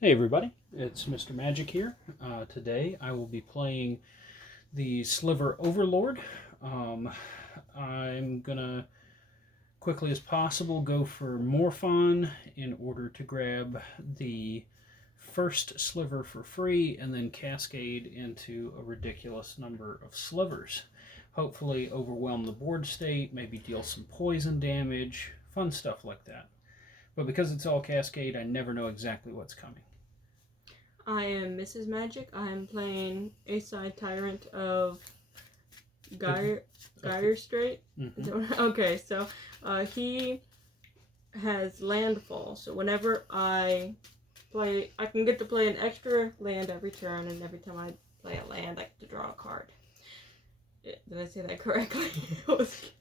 Hey everybody, it's Mr. Magic here. Today I will be playing the Sliver Overlord. I'm gonna quickly as possible go for Morphon in order to grab the first sliver for free and then cascade into a ridiculous number of slivers. Hopefully overwhelm the board state, maybe deal some poison damage, fun stuff like that. But because it's all cascade, I never know exactly what's coming. I am Mrs. Magic. I am playing AESI Tyrant of Gyre Strait. Mm-hmm. Okay, so he has landfall. So whenever I play, I can get to play an extra land every turn, and every time I play a land, I get to draw a card. Did I say that correctly?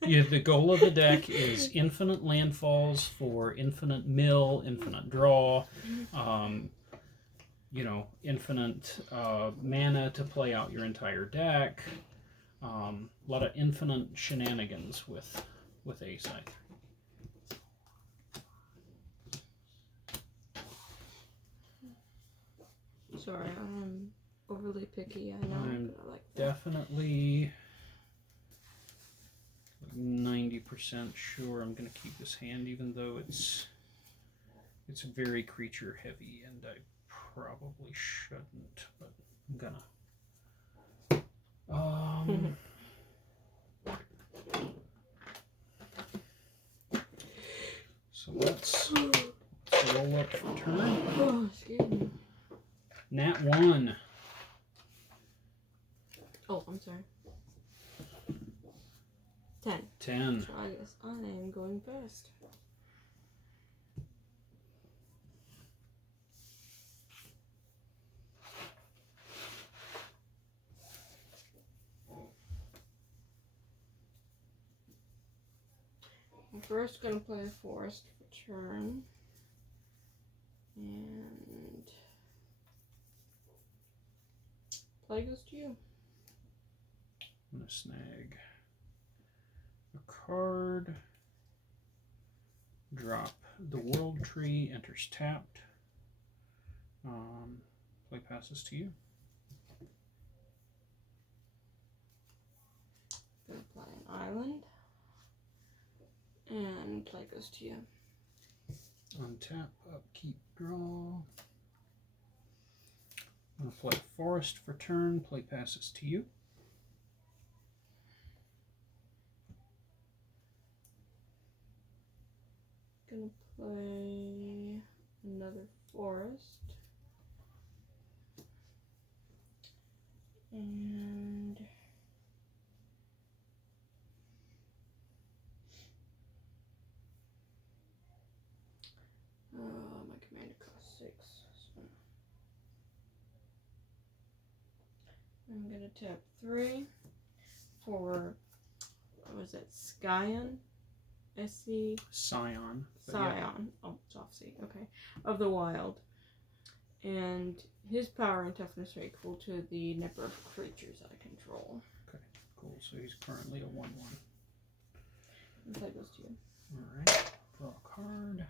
Yeah, the goal of the deck is infinite landfalls for infinite mill, infinite draw, infinite mana to play out your entire deck. A lot of infinite shenanigans with AESI. Sorry, I'm overly picky. I know. I'm like definitely 90% sure I'm going to keep this hand, even though it's very creature heavy, and I probably shouldn't, but I'm gonna. So let's roll up for turn. Oh, excuse me. Nat 1. Oh, I'm sorry. 10. 10. So I guess I am going first. I'm first going to play a forest for turn. And play goes to you. I'm going to snag a card. Drop the World Tree, enters tapped. Play passes to you. Gonna play an island. And play goes to you. Untap, upkeep, draw. I'm going to play forest for turn, play passes to you. Gonna play another forest. And my commander costs 6. So I'm gonna tap 3 for, what was it, Scion? SC? Scion. Scion. Yeah. Oh, it's off C. Okay. Of the wild. And his power and toughness are equal to the number of creatures I control. Okay, cool. So he's currently a 1/1. And play goes to you. Alright, draw a card.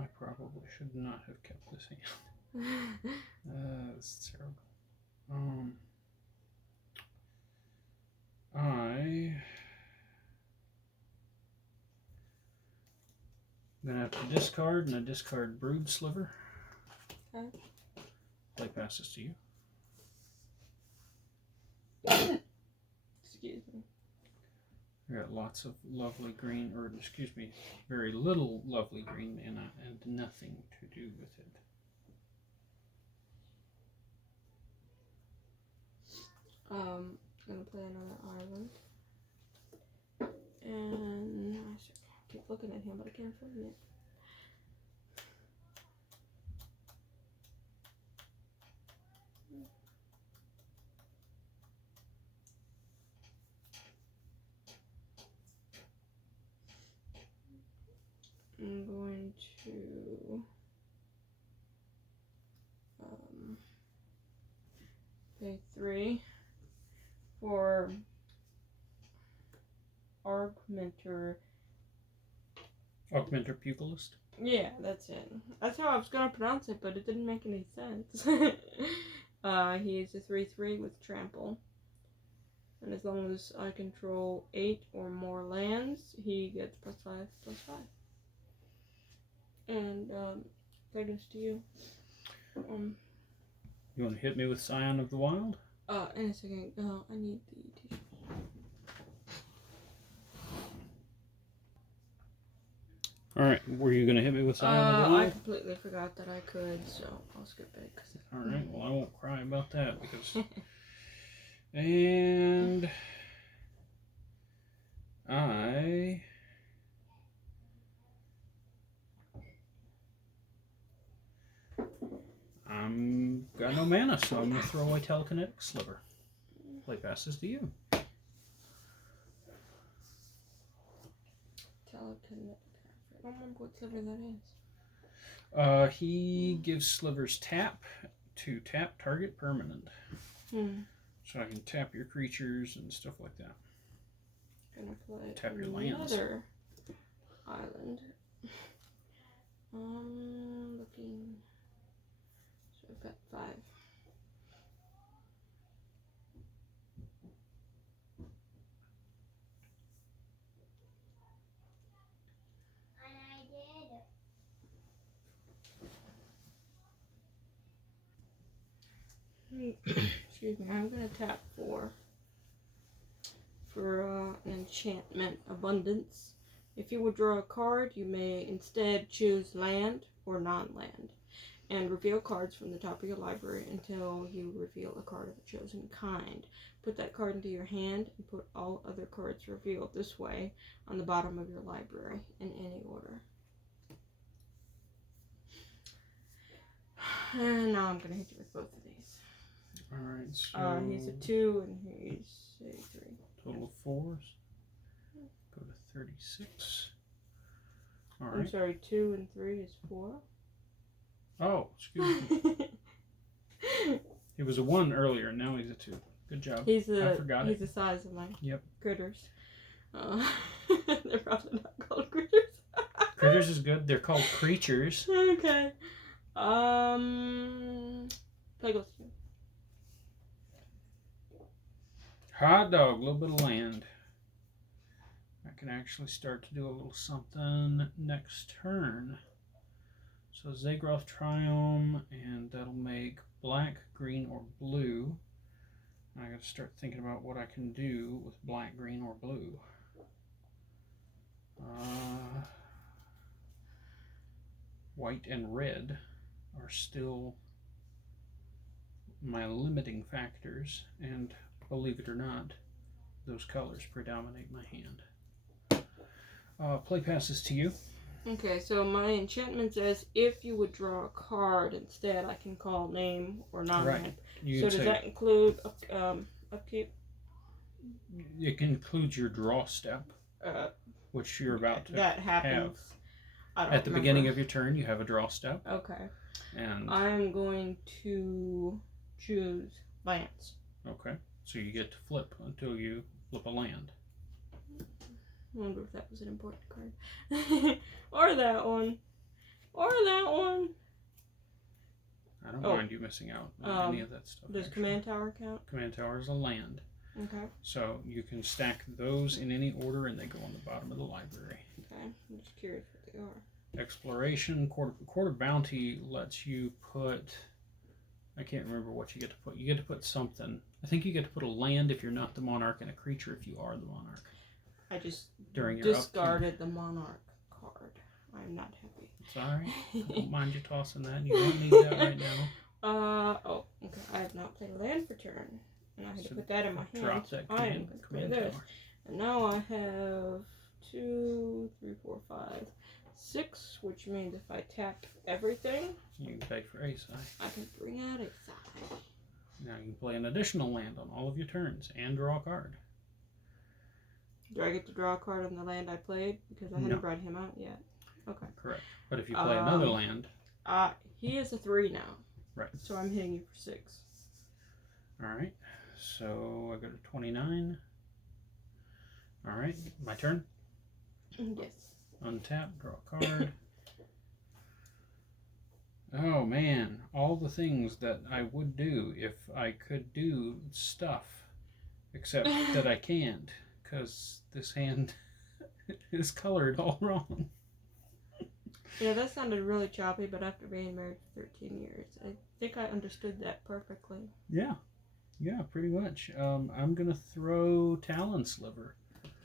I probably should not have kept this hand. That's terrible. I'm gonna have to discard, and I discard Brood Sliver. Okay. Play passes to you. Excuse me. I got lots of lovely green, or excuse me, very little lovely green mana and nothing to do with it. I'm gonna play another island. And I keep looking at him, but I can't find it. I'm going to Pay 3 for Augmenter. Augmenter Pugilist. Yeah, that's it. That's how I was gonna pronounce it, but it didn't make any sense. He's a 3/3 with trample. And as long as I control 8 or more lands, he gets +5/+5. And that goes to you. You want to hit me with Scion of the Wild? In a second. I need the t-shirt. Alright, were you going to hit me with Scion of the Wild? I completely forgot that I could, so I'll skip it. Alright, well I won't cry about that because... and... I'm got no mana, so I'm going to throw away Telekinetic Sliver. Play passes to you. Telekinetic. I don't remember what sliver that is. He gives Slivers tap to tap target permanent. So I can tap your creatures and stuff like that. Gonna play tap your lands. Another island. Looking. So I've got 5. Excuse me, I'm gonna tap 4 for an enchantment abundance. If you would draw a card, you may instead choose land or non-land and reveal cards from the top of your library until you reveal a card of the chosen kind. Put that card into your hand and put all other cards revealed this way on the bottom of your library in any order. And now I'm gonna hit you with both of these. Alright, so... he's a 2 and he's a 3. Total of 4s. Go to 36. Alright. I'm sorry, 2 and 3 is 4. Oh, excuse me. He was a 1 earlier, and now he's a 2. Good job. I forgot he's the size of my critters. They're probably not called critters. Critters is good. They're called creatures. Okay. Play goes to you. Hot dog, a little bit of land. I can actually start to do a little something next turn. So Zagroth Triome, and that'll make black, green, or blue. I gotta start thinking about what I can do with black, green, or blue. White and red are still my limiting factors, and believe it or not, those colors predominate my hand. Play passes to you. Okay, so my enchantment says if you would draw a card instead, I can call name or non-land. Right. So does that include upkeep? It includes your draw step, which you're about to that happens. Have. At the beginning of your turn, you have a draw step. Okay. And I'm going to choose lands. Okay. So you get to flip until you flip a land. I wonder if that was an important card. Or that one. Or that one. I don't mind you missing out on any of that stuff. Does Command Tower count? Command Tower is a land. Okay. So you can stack those in any order and they go on the bottom of the library. Okay. I'm just curious what they are. Exploration. Quarter Bounty lets you put... I can't remember what you get to put. You get to put something. I think you get to put a land if you're not the monarch and a creature if you are the monarch. I just during your discarded the monarch card. I'm not happy. It's alright. I don't mind you tossing that. You don't need that right now. Oh, okay. I have not played a land for turn. And I had to put that in my hand. Drop that I am going to play this. And now I have 2, 3, 4, 5, 6, which means if I tap everything, you can pay for AESI. I can bring out AESI. Now you can play an additional land on all of your turns and draw a card. Do I get to draw a card on the land I played? Because I hadn't brought him out yet. Okay. Correct. But if you play another land... he is a 3 now. Right. So I'm hitting you for 6. Alright, so I go to 29. Alright, my turn. Yes. Untap, draw a card. Oh man, all the things that I would do if I could do stuff, except that I can't, because this hand is colored all wrong. Yeah, that sounded really choppy, but after being married for 13 years, I think I understood that perfectly. Yeah, pretty much. I'm gonna throw Talon Sliver,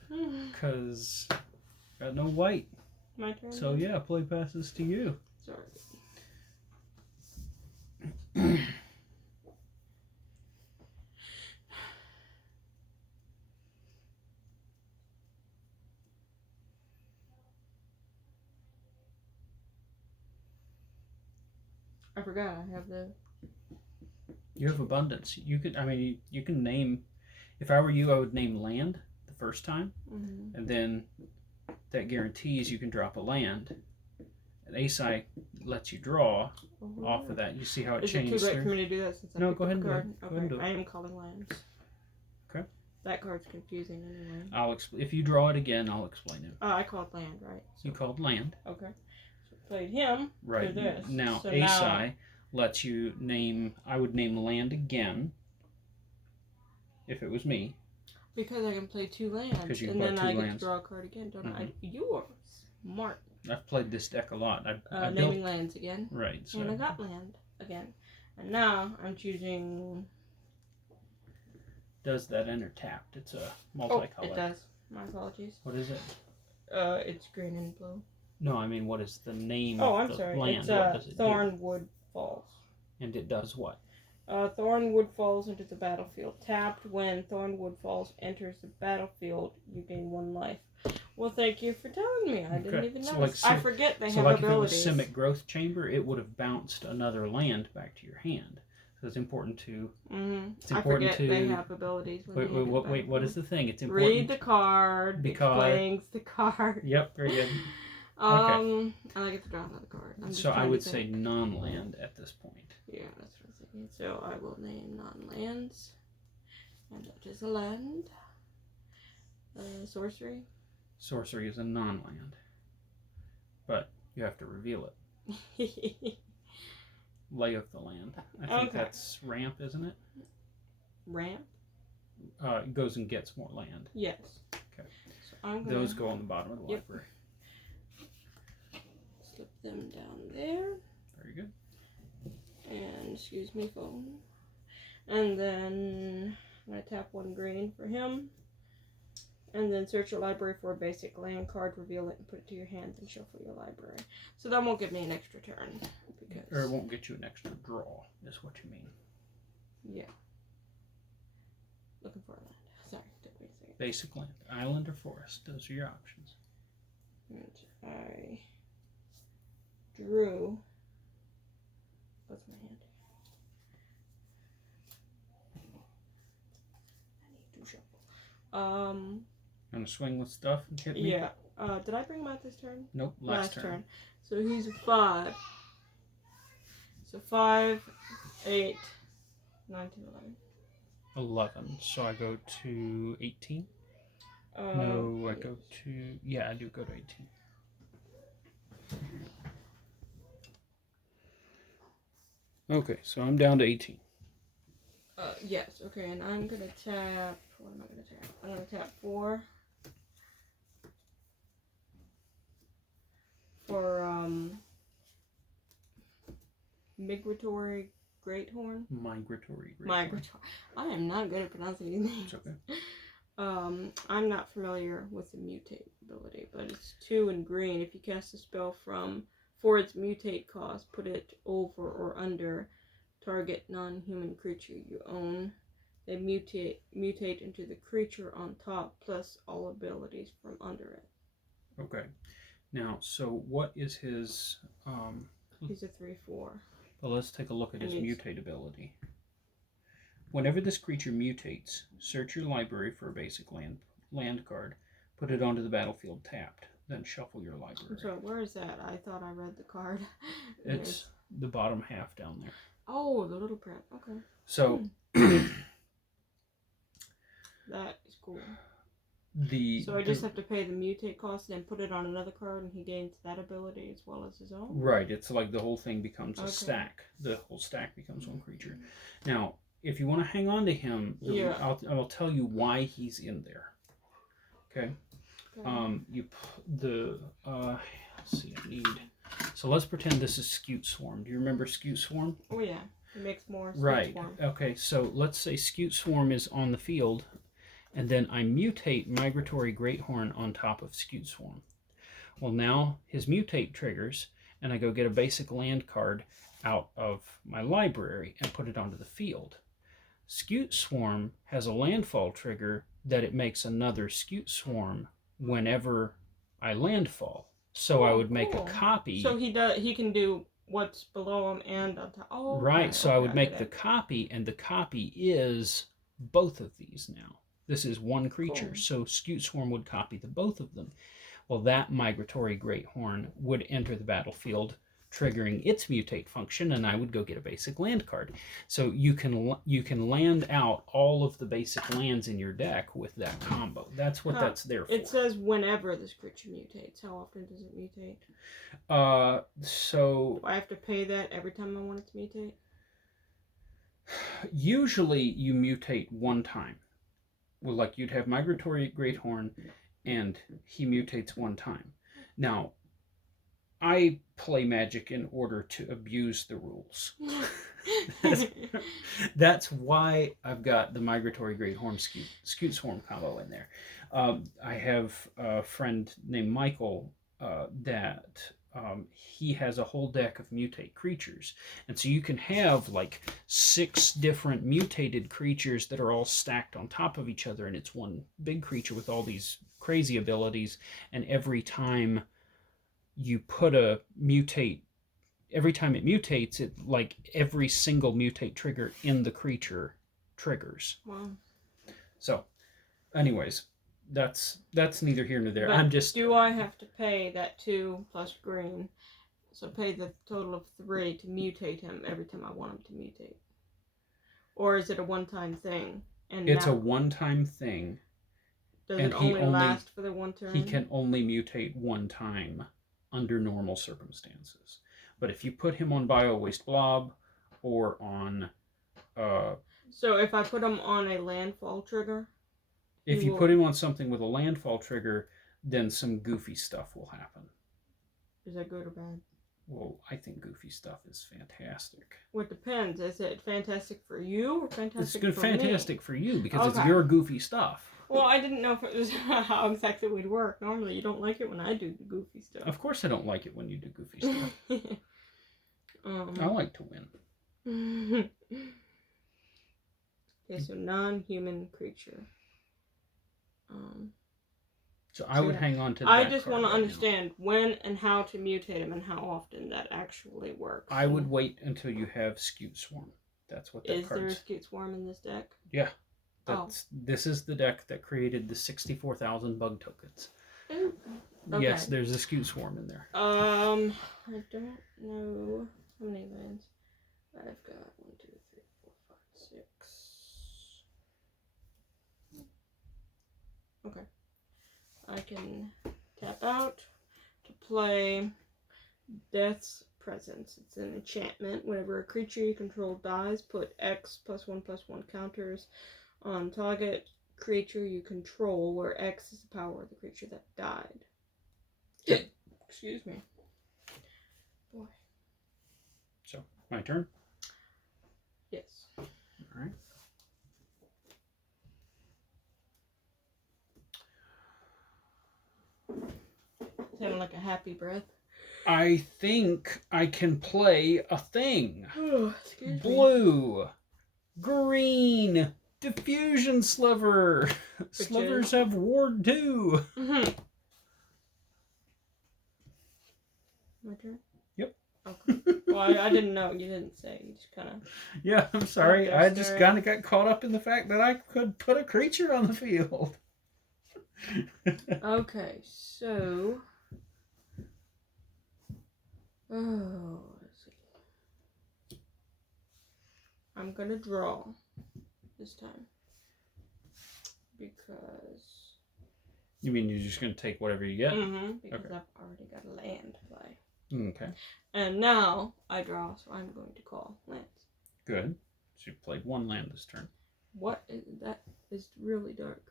because got no white. My turn? So yeah, play passes to you. Sorry. I forgot I have the... You have abundance. You could, I mean, you can name. If I were you, I would name land the first time, and then that guarantees you can drop a land. And AESI lets you draw off of that. You see how it changes. Is it too late for me to do that since I No, picked go ahead up and a do card? it. Go ahead and do it. I am calling lands. Okay. That card's confusing anyway. I'll if you draw it again, I'll explain it. I called land, right? So, You called land. okay. So played him Right. for this. Now So AESI lets you name. I would name land again. If it was me. Because I can play 2 lands, Because you and can then play I 2 get lands. to draw a card again, don't I? You are smart. I've played this deck a lot. I Naming lands again. Right. So. And I got land again. And now I'm choosing... Does that enter tapped? It's a multicolor. Oh, it does. My apologies. What is it? It's green and blue. No, I mean, what is the name Oh, of I'm the sorry. land? It's What does it do? Thornwood Falls. And it does what? Thornwood falls into the battlefield. Tapped when Thornwood Falls enters the battlefield, you gain 1 life. Well, thank you for telling me. I didn't even know. I forget they have abilities. If it was Simic Growth Chamber, it would have bounced another land back to your hand. So it's important to. It's important I forget they have abilities. Wait, what is the thing? It's important. Read the card. Explains the card. Yep, very good. And I get to draw another card. So I would say non-land at this point. Yeah, that's what I'm thinking. So I will name non-lands. And that is a land. Sorcery. Sorcery is a non-land. But you have to reveal it. Lay of the land. I think that's ramp, isn't it? Ramp? It goes and gets more land. Yes. Okay. So I'm gonna... Those go on the bottom of the library. Slip them down there. Very good. And, excuse me, phone. And then I'm going to tap 1 green for him. And then search your library for a basic land card, reveal it, and put it to your hand, and shuffle your library. So that won't give me an extra turn. Or it won't get you an extra draw, is what you mean. Yeah. Looking for a land. Sorry, took me a second. Basic land. Island or forest. Those are your options. And I drew... What's my hand? I need to shuffle. Gonna swing with stuff and hit me? Yeah. Did I bring him out this turn? Nope, last turn. So he's 5. So 5, 8, 9, 10, 11. 11. So I go to 18? No, I go to... Yeah, I do go to 18. Okay, so I'm down to 18. Yes, okay, and I'm gonna tap... What am I gonna tap? I'm gonna tap 4. For, Migratory Greathorn? Migratory Greathorn. Migratory. I am not good at pronouncing these names. It's okay. I'm not familiar with the mutate ability, but it's 2 in green. If you cast a spell for its mutate cost, put it over or under target non-human creature you own. They mutate into the creature on top, plus all abilities from under it. Okay. Now, so what is his... He's a 3/4. Well, let's take a look at his mutate ability. Whenever this creature mutates, search your library for a basic land card, put it onto the battlefield tapped, then shuffle your library. I'm sorry, where is that? I thought I read the card. It's the bottom half down there. Oh, the little print. Okay. So, Cool. The So I just have to pay the mutate cost and then put it on another card, and he gains that ability as well as his own? Right, it's like the whole thing becomes a stack. The whole stack becomes one creature. Now, if you want to hang on to him, I'll tell you why he's in there. Okay? Let's see, I need... So let's pretend this is Scute Swarm. Do you remember Scute Swarm? Oh yeah, it makes more Scute right. Swarm. Okay, so let's say Scute Swarm is on the field, and then I mutate Migratory Greathorn on top of Scute Swarm. Well, now his mutate triggers, and I go get a basic land card out of my library and put it onto the field. Scute Swarm has a landfall trigger that it makes another Scute Swarm whenever I landfall. So I would make a copy. So he can do what's below him and on top. Oh, right. So I would make the copy, and the copy is both of these now. This is one creature. So Scute Swarm would copy the both of them. Well, that Migratory Greathorn would enter the battlefield, triggering its mutate function, and I would go get a basic land card. So you can land out all of the basic lands in your deck with that combo. That's what that's there for. It says whenever this creature mutates. How often does it mutate? So... Do I have to pay that every time I want it to mutate? Usually you mutate one time. Well, like you'd have Migratory Greathorn, and he mutates one time. Now, I play Magic in order to abuse the rules. That's why I've got the Migratory Greathorn Scute Swarm combo in there. I have a friend named Michael that he has a whole deck of mutate creatures. And so you can have like 6 different mutated creatures that are all stacked on top of each other, and it's one big creature with all these crazy abilities, and every time you put a mutate, every time it mutates, it like every single mutate trigger in the creature triggers. Wow. So, anyways, that's neither here nor there. But I'm just... Do I have to pay that 2 plus green? So pay the total of 3 to mutate him every time I want him to mutate? Or is it a one-time thing? And it's a one-time thing. Does it only last for the one turn? He can only mutate one time under normal circumstances. But if you put him on Bio Waste Blob or on... So if I put him on a landfall trigger? If you put him on something with a landfall trigger, then some goofy stuff will happen. Is that good or bad? Well, I think goofy stuff is fantastic. Well, it depends. Is it fantastic for you or fantastic for me? It's fantastic for you because it's your goofy stuff. Well, I didn't know if it was how exactly it would work. Normally, you don't like it when I do the goofy stuff. Of course I don't like it when you do goofy stuff. I like to win. Okay, so non-human creature. So I would hang on to that. I just want to understand when and how to mutate him and how often that actually works. I would wait until you have Scute Swarm. That's what that card's... Is there a Scute Swarm in this deck? Yeah. This is the deck that created the 64,000 bug tokens. Ooh. Okay. Yes, there's a Scute Swarm in there. I don't know how many lands. I've got 1, 2, 3, 4, 5, 6. Okay. I can tap out to play Death's Presence. It's an enchantment. Whenever a creature you control dies, put X +1/+1 counters on target creature you control, where X is the power of the creature that died. Excuse me. Boy. So, my turn? Yes. Alright. Sounding like a happy breath. I think I can play a thing. Oh, excuse me. Blue. Green. Diffusion Sliver. Slivers have Ward 2. Mm-hmm. My turn? Yep. Okay. Well, I didn't know. You didn't say. You just kind of... Yeah, I'm sorry. I just kind of got caught up in the fact that I could put a creature on the field. Okay, so... Oh, let's see. I'm gonna draw this time because You mean you're just going to take whatever you get? Because I've already got a land to play. Okay. And now I draw, so I'm going to call lands. Good. So you played 1 land this turn. What is that? Is really dark.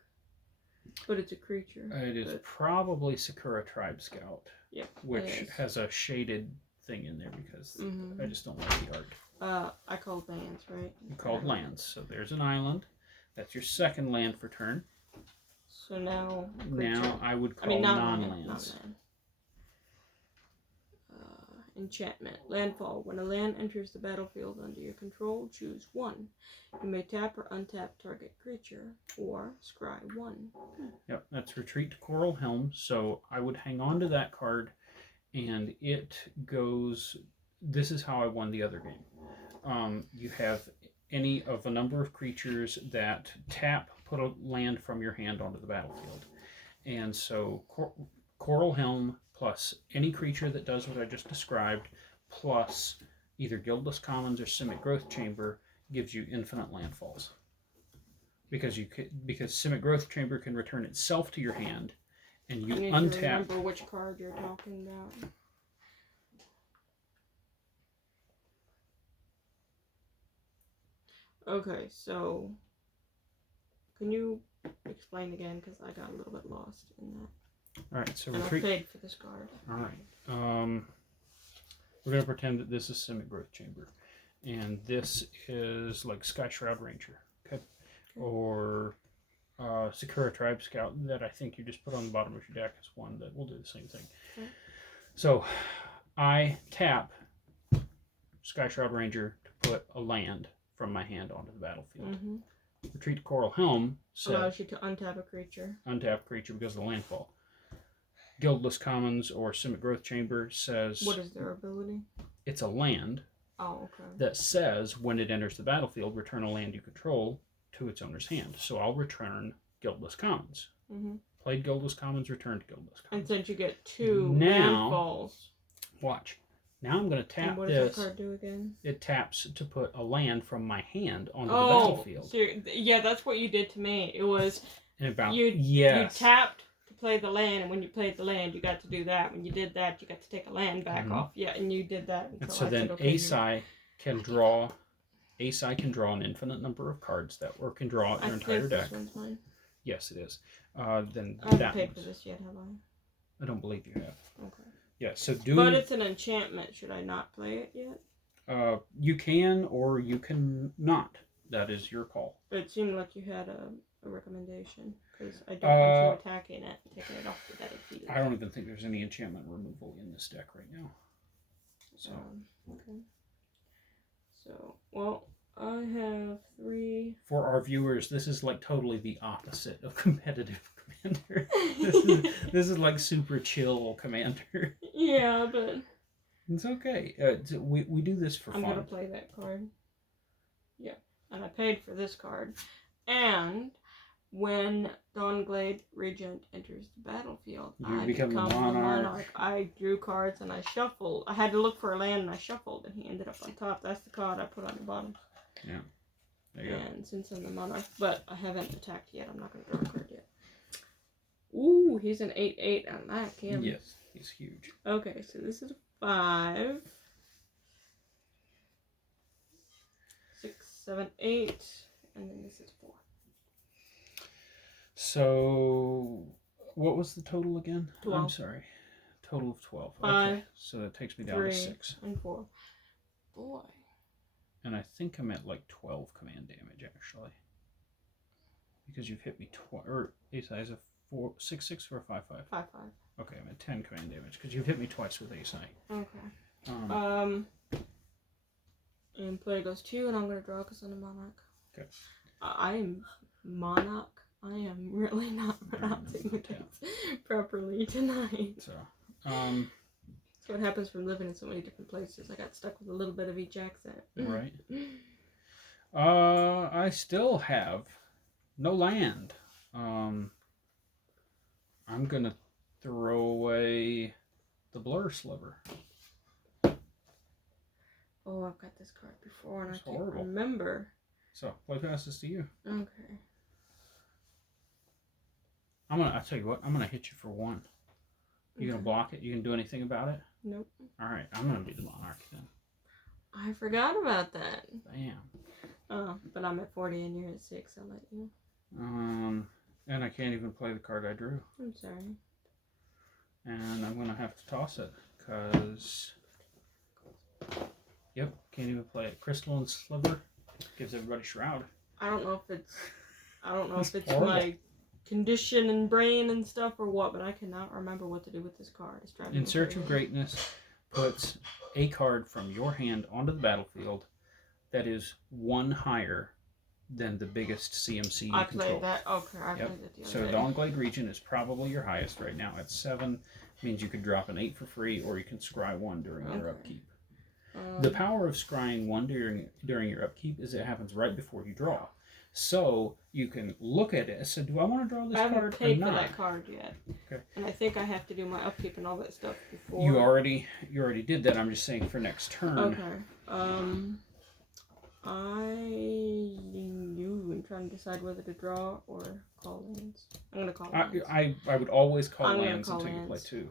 But it's a creature. It is probably Sakura Tribe Scout. Yep. Which has a shaded thing in there because I just don't like the art. I called lands, right? You called lands. So there's an island. That's your second land for turn. So now... Now I would call non-lands. Enchantment. Landfall. When a land enters the battlefield under your control, choose 1. You may tap or untap target creature, or scry 1. Yep, that's Retreat to Coral Helm. So I would hang on to that card, and it goes... This is how I won the other game. You have any of a number of creatures that tap, put a land from your hand onto the battlefield. And so Coral Helm plus any creature that does what I just described, plus either Guildless Commons or Simic Growth Chamber, gives you infinite landfalls. Because Simic Growth Chamber can return itself to your hand, and you untap. I need to remember which card you're talking about. Okay, so can you explain again? Because I got a little bit lost in that. All right, so and I paid for this card. All right. We're going to pretend that this is Simic Growth Chamber. And this is like Sky Shroud Ranger. Okay. Or Sakura Tribe Scout that I think you just put on the bottom of your deck is one that will do the same thing. Okay. So I tap Sky Shroud Ranger to put a land from my hand onto the battlefield. Retreat to Coral Helm allows you to untap a creature. Untap creature because of the landfall. Guildless Commons or Simic Growth Chamber says... What is their ability? It's a land that says when it enters the battlefield, return a land you control to its owner's hand. So I'll return Guildless Commons. Played Guildless Commons, returned Guildless Commons. And since you get 2 landfalls... Watch. Now I'm going to tap what this. What does that card do again? It taps to put a land from my hand onto the battlefield. So yeah, that's what you did to me. It was... You tapped to play the land, and when you played the land, you got to do that. When you did that, you got to take a land back off. Yeah, and you did that. And so then AESI can draw... AESI can draw an infinite number of cards that or can draw your entire deck. This one's mine. Yes, it is. Then I haven't paid for this yet, have I? I don't believe you have. Okay. Yeah, so But it's an enchantment. Should I not play it yet? You can or you can not. That is your call. But it seemed like you had a recommendation, because I don't want you attacking it, taking it off the battlefield. I don't even think there's any enchantment removal in this deck right now. So okay. So, well, I have 3... For our viewers, this is like totally the opposite of competitive Commander. This is like super chill Commander. Yeah, but... It's okay. We do this for fun. I'm going to play that card. Yeah. And I paid for this card. And when Dawnglade Regent enters the battlefield, I become the monarch. I drew cards and I shuffled. I had to look for a land and I shuffled, and he ended up on top. That's the card I put on the bottom. Yeah. There you go. And since I'm the monarch, but I haven't attacked yet. I'm not going to draw a card yet. Ooh, he's an 8/8 on that, Kim. Yes, he's huge. Okay, so this is a 5. 6, 7, 8, and then this is 4. So, what was the total again? 12. I'm sorry. Total of 12. 5. Okay, so that takes me down 3, to 6. And 4. Boy. And I think I'm at like 12 command damage, actually. Because you've hit me twice. Or AESI is a 6/6 or a 5/5? 5/5. Okay, I'm at 10 command damage because you've hit me twice with AESI. Okay. And play goes 2, and I'm going to draw because I'm a monarch. Okay. I am monarch. I am really not pronouncing the text properly tonight. So, that's what happens from living in so many different places. I got stuck with a little bit of each accent. Right. I still have no land. I'm gonna throw away the Blur Sliver. Oh, I've got this card before and it's I can't horrible. Remember. So, play passes to you. Okay. I'll tell you what. I'm gonna hit you for 1. You gonna block it? You gonna do anything about it? Nope. All right. I'm gonna be the monarch then. I forgot about that. Bam. Oh, but I'm at 40 and you're at 6. I'll let you. And I can't even play the card I drew. I'm sorry. And I'm gonna have to toss it because. Yep, can't even play it. Crystalline Sliver gives everybody Shroud. I don't know if it's horrible. my condition and brain and stuff or what, but I cannot remember what to do with this card. It's driving me In Search crazy. of Greatness puts a card from your hand onto the battlefield that is 1 higher than the biggest CMC you I control. played that. Okay, I played it the other So day. Dawnglade Region is probably your highest right now at 7. Means you could drop an 8 for free, or you can scry 1 during your upkeep. The power of scrying 1 during your upkeep is it happens right before you draw. So you can look at it and say, do I want to draw this card or not? I haven't paid for that card yet. Okay. And I think I have to do my upkeep and all that stuff before. You already did that. I'm just saying for next turn. Okay. I'm trying to decide whether to draw or call lands. I'm gonna call lands. I would always call I'm lands gonna call until you play lands. 2.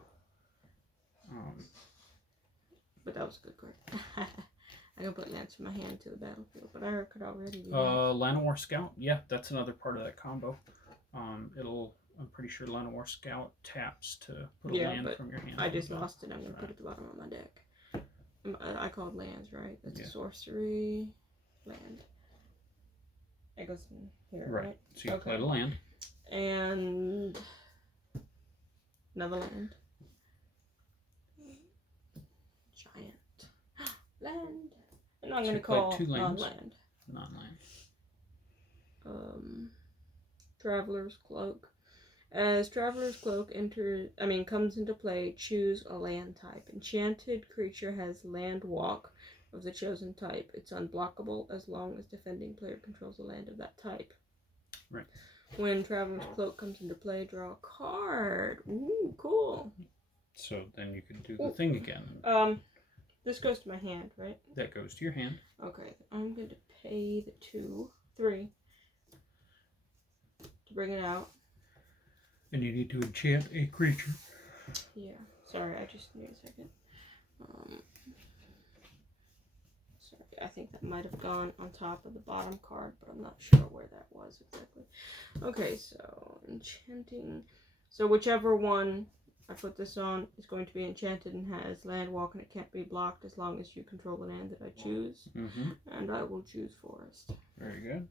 But that was a good card. I can put lands in my hand to the battlefield, but I could already do Llanowar Scout. Yeah, that's another part of that combo. I'm pretty sure Llanowar Scout taps to put a land from your hand. I just lost it. I'm gonna put it at the bottom of my deck. I called lands, right? That's a sorcery land. It goes in here, right? So you play the land. And another land. Giant land. And I'm gonna call 2 lands. non-land. Non-land. Traveler's Cloak. As Traveler's Cloak comes into play, choose a land type. Enchanted creature has land walk of the chosen type. It's unblockable as long as defending player controls a land of that type. Right. When Traveler's Cloak comes into play, draw a card. Ooh, cool. So then you can do the thing again. This goes to my hand, right? That goes to your hand. Okay, I'm going to pay the 3 to bring it out. And you need to enchant a creature. Yeah, sorry, I just need a second. Sorry, I think that might have gone on top of the bottom card, but I'm not sure where that was exactly. Okay, so enchanting. So whichever one I put this on is going to be enchanted and has land walk, and it can't be blocked as long as you control the land that I choose. Mm-hmm. And I will choose forest. Very good.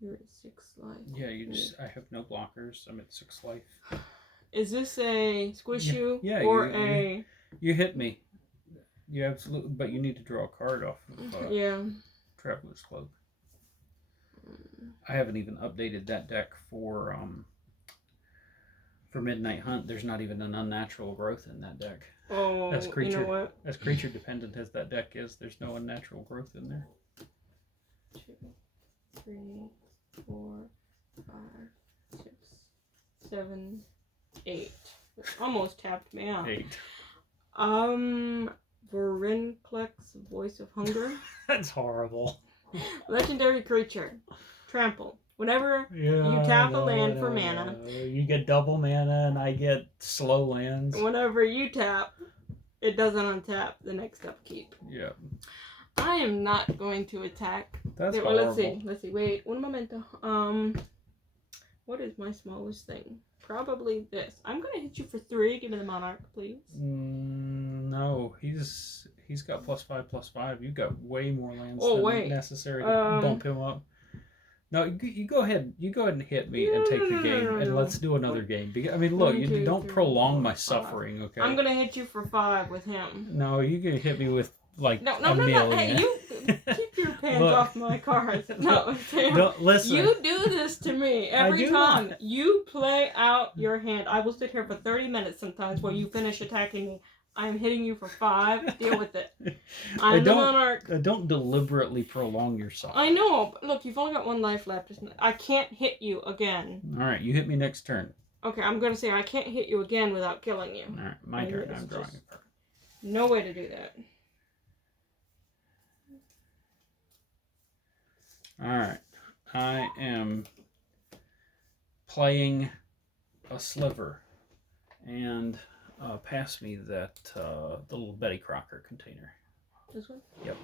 You're at 6 life. Yeah, I have no blockers. I'm at 6 life. Is this a squish you? Yeah, or you hit me. You absolutely, but you need to draw a card off of Traveler's Cloak. I haven't even updated that deck for Midnight Hunt. There's not even an unnatural growth in that deck. Oh, you know what? As creature dependent as that deck is, there's no unnatural growth in there. 2, 3, 4, 5, 6, 7, 8. It almost tapped me out. 8. Vorinclex, Voice of Hunger. That's horrible. Legendary creature. Trample. Whenever you tap a land for mana. You get double mana and I get slow lands. Whenever you tap, it doesn't untap the next upkeep. Yeah. I am not going to attack. That's horrible. horrible. Let's see. Wait, un momento. What is my smallest thing? Probably this. I'm gonna hit you for 3. Give me the monarch, please. No, he's got +5/+5. You've got way more lands than necessary to bump him up. No, you go ahead. You go ahead and hit me and take the game, and let's do another game. I mean, look, you don't prolong my suffering, okay? I'm gonna hit you for 5 with him. No, you can hit me with like no, a million. Hey, you keep your hands off my cards. No, listen. You do this to me every time. Not. You play out your hand. I will sit here for 30 minutes sometimes while you finish attacking me. I am hitting you for 5. Deal with it. I'm the monarch. Don't deliberately prolong yourself. I know. But look, you've only got 1 life left. I can't hit you again. All right, you hit me next turn. Okay, I'm going to say I can't hit you again without killing you. All right, my turn. I'm drawing a card. No way to do that. Alright. I am playing a sliver. And pass me that the little Betty Crocker container. This one? Yep.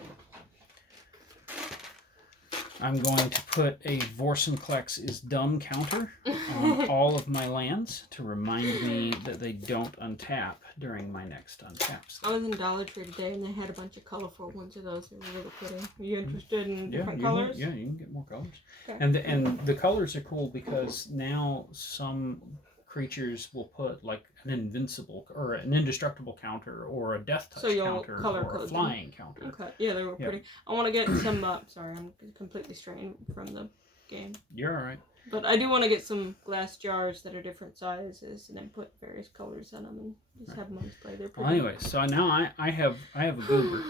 I'm going to put a Vorsenklex is dumb counter on all of my lands to remind me that they don't untap during my next untap slot. I was in Dollar Tree today and they had a bunch of colorful ones of those. They were really pretty. Are you interested in different colors? You can get more colors. Okay. And the colors are cool because now some creatures will put like an invincible or an indestructible counter or a death touch counter or a flying counter. Okay, yeah, they were pretty. I want to get some. Sorry, I'm completely straying from the game. You're all right. But I do want to get some glass jars that are different sizes and then put various colors on them and just have them on display. They're pretty. Well, anyway, so now I have a goober.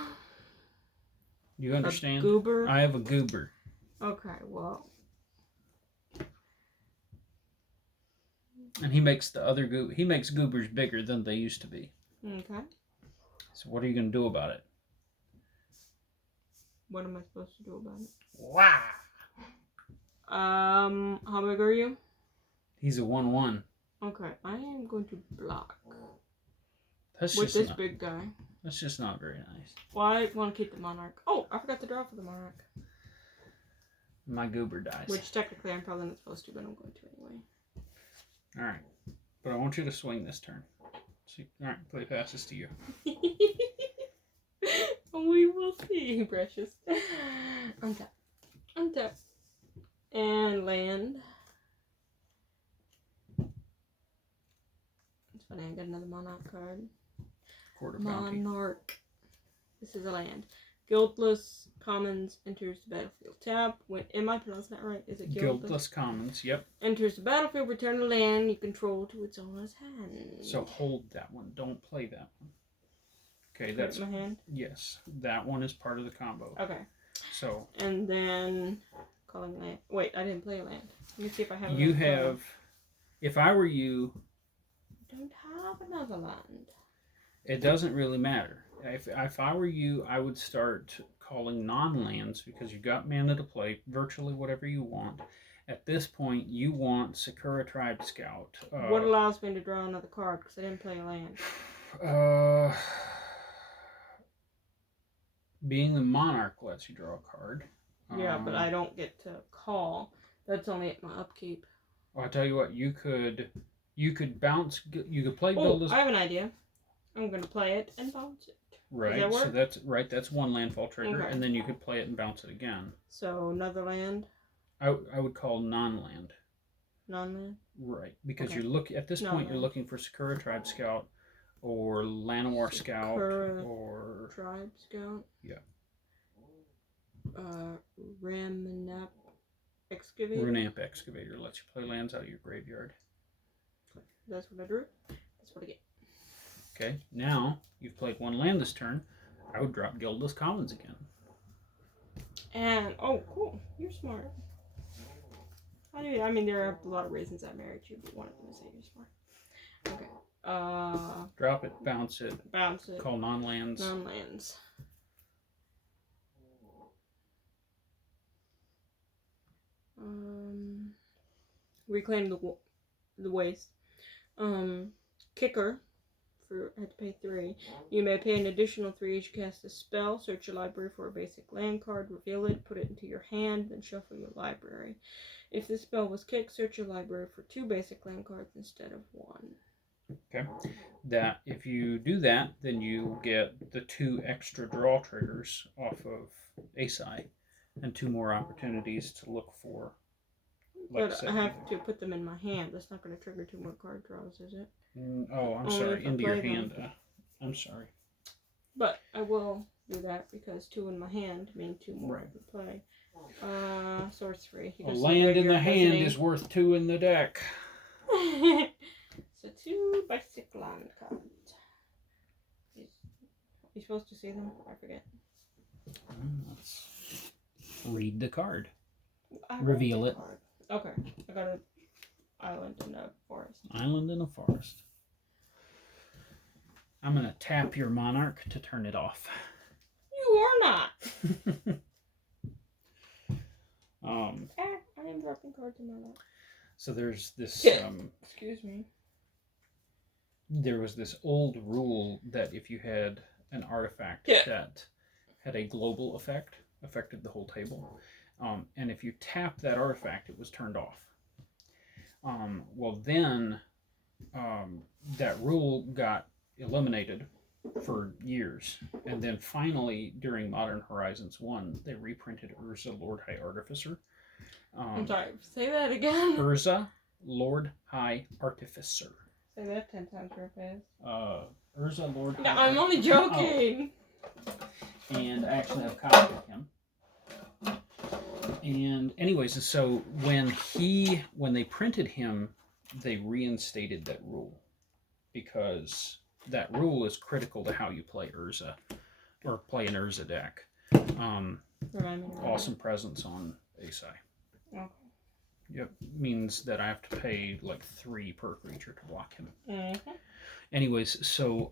You understand? A goober? I have a goober. Okay, well. And he makes the other he makes goobers bigger than they used to be. Okay. So what are you going to do about it? What am I supposed to do about it? Wow. How big are you? He's a 1/1. Okay, I am going to block. That's with just this not, big guy. That's just not very nice. Well, I want to keep the monarch. Oh, I forgot to draw for the monarch. My goober dies. Which technically I'm probably not supposed to, but I'm going to anyway. Alright. But I want you to swing this turn. Alright, play passes to you. We will see, precious. Untap. Untap. And land. It's funny, I got another monarch card. Quarter bounty. Monarch. This is a land. Guildless Commons enters the battlefield. Tap. Am I pronouncing that right? Is it Guildless Commons, yep. Enters the battlefield, return a land you control to its owner's hand. So hold that one. Don't play that one. Okay, Put it in my hand? Yes. That one is part of the combo. Okay. So. And then calling land. Wait, I didn't play a land. Let me see if I have. You have. If I were you. I don't have another land. It doesn't really matter. If I were you, I would start calling non-lands because you've got mana to play virtually whatever you want. At this point, you want Sakura Tribe Scout. What allows me to draw another card? Because I didn't play a land. Being the Monarch lets you draw a card. Yeah, but I don't get to call. That's only at my upkeep. Well, I tell you what, you could bounce. You could play. Oh, I have an idea. I'm going to play it and bounce it. Right. Does that work? So that's right. That's one landfall trigger, Okay. and then you could play it and bounce it again. So another land. I would call non-land. Non-land. Right, because Okay. you're at this point you're looking for Sakura Tribe Scout, or Llanowar Scout, or Tribe Scout. Yeah. Ramnap Excavator. Runamp Excavator lets you play lands out of your graveyard. That's what I drew. That's what I get. Okay, now you've played one land this turn. I would drop Guildless Commons again. And, oh, cool. You're smart. I mean, there are a lot of reasons I married you, but one of them is that you're smart. Okay. Drop it, bounce it. Bounce it. Call non-lands. Non-lands. Reclaim the waste. Kicker. I had to pay 3. You may pay an additional 3 as you cast a spell. Search your library for a basic land card, reveal it, put it into your hand, then shuffle your library. If the spell was kicked, search your library for 2 basic land cards instead of 1. Okay. That if you do that, then you get the 2 extra draw triggers off of AESI, and 2 more opportunities to look for. But I have to put them in my hand. That's not going to trigger 2 more card draws, is it? I'm sorry. Into your hand. I'm sorry. But I will do that because 2 in my hand mean 2 more I can play. Sorcery. A land in the hand is worth 2 in the deck. So 2 basic land cards. You supposed to see them? I forget. Let's read the card. Reveal it. Okay. I got an island and a forest. Island and a forest. I'm going to tap your monarch to turn it off. You are not. I am dropping cards in my lap. So there's this. Excuse me. There was this old rule that if you had an artifact that had a global effect, affected the whole table, and if you tapped that artifact, it was turned off. Well, then that rule got eliminated for years, and then finally during Modern Horizons 1 they reprinted Urza Lord High Artificer. I'm sorry, say that again. Urza Lord High Artificer. Say that 10 times real fast. Urza Lord High No, I'm only joking. Oh. And I actually have a copy of him. And anyways, so when they printed him, they reinstated that rule, because that rule is critical to how you play Urza, or play an Urza deck. Awesome presence on AESI. Okay. Yep, means that I have to pay like 3 per creature to block him. Mm-hmm. Anyways, so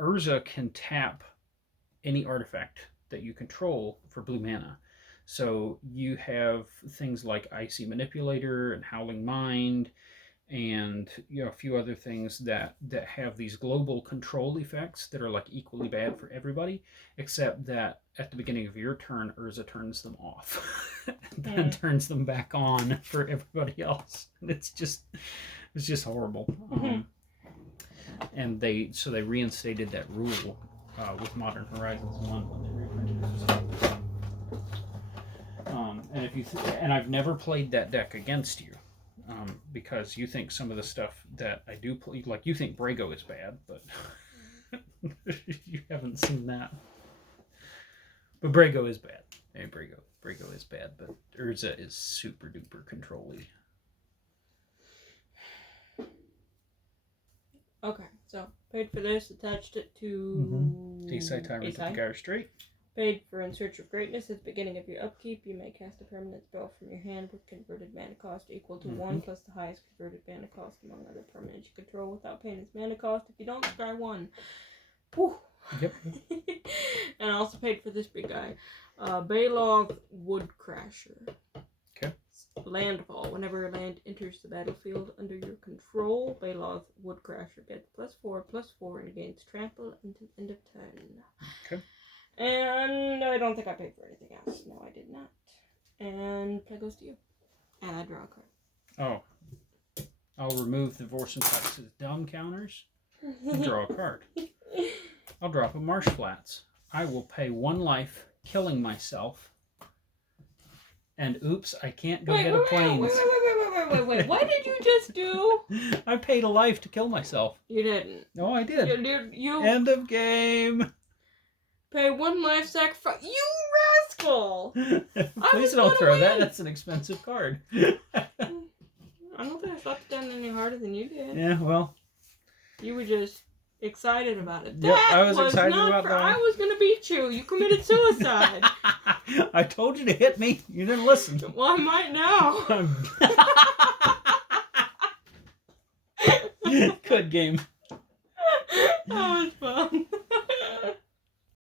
Urza can tap any artifact that you control for blue mana. So you have things like Icy Manipulator and Howling Mind, and a few other things that have these global control effects that are like equally bad for everybody, except that at the beginning of your turn, Urza turns them off and then turns them back on for everybody else. And it's just horrible. Mm-hmm. And they reinstated that rule with Modern Horizons 1 when they reprinted it. And if you and I've never played that deck against you, because you think some of the stuff that I do play, like you think Brago is bad, but you haven't seen that. But Brago is bad. Hey, Brago is bad, but Urza is super duper control-y. Okay, so paid for this, attached it to AESI Tyrant of the Gyre Strait. Paid for In Search of Greatness. At the beginning of your upkeep, you may cast a permanent spell from your hand with converted mana cost equal to 1 plus the highest converted mana cost among other permanents you control without paying its mana cost. If you don't, scry 1. Whew. Yep. And I also paid for this big guy. Baylov Woodcrasher. Okay. Landfall. Whenever a land enters the battlefield under your control, Baylov Woodcrasher gets +4/+4 and gains trample until end of turn. Okay. And I don't think I paid for anything else. No, I did not. And play goes to you. And I draw a card. Oh. I'll remove the Vorsenplex's dumb counters and draw a card. I'll drop a Marsh Flats. I will pay 1 life, killing myself. And oops, I can't go get a planes. Wait. What did you just do? I paid a life to kill myself. You didn't. No, I did. You End of game. Pay 1 life sacrifice. You rascal! Please don't throw that. That's an expensive card. I don't think I slapped it down any harder than you did. Yeah, well. You were just excited about it. Yep, I was excited about that. I was going to beat you. You committed suicide. I told you to hit me. You didn't listen. Well, I might now. Good game. That was fun.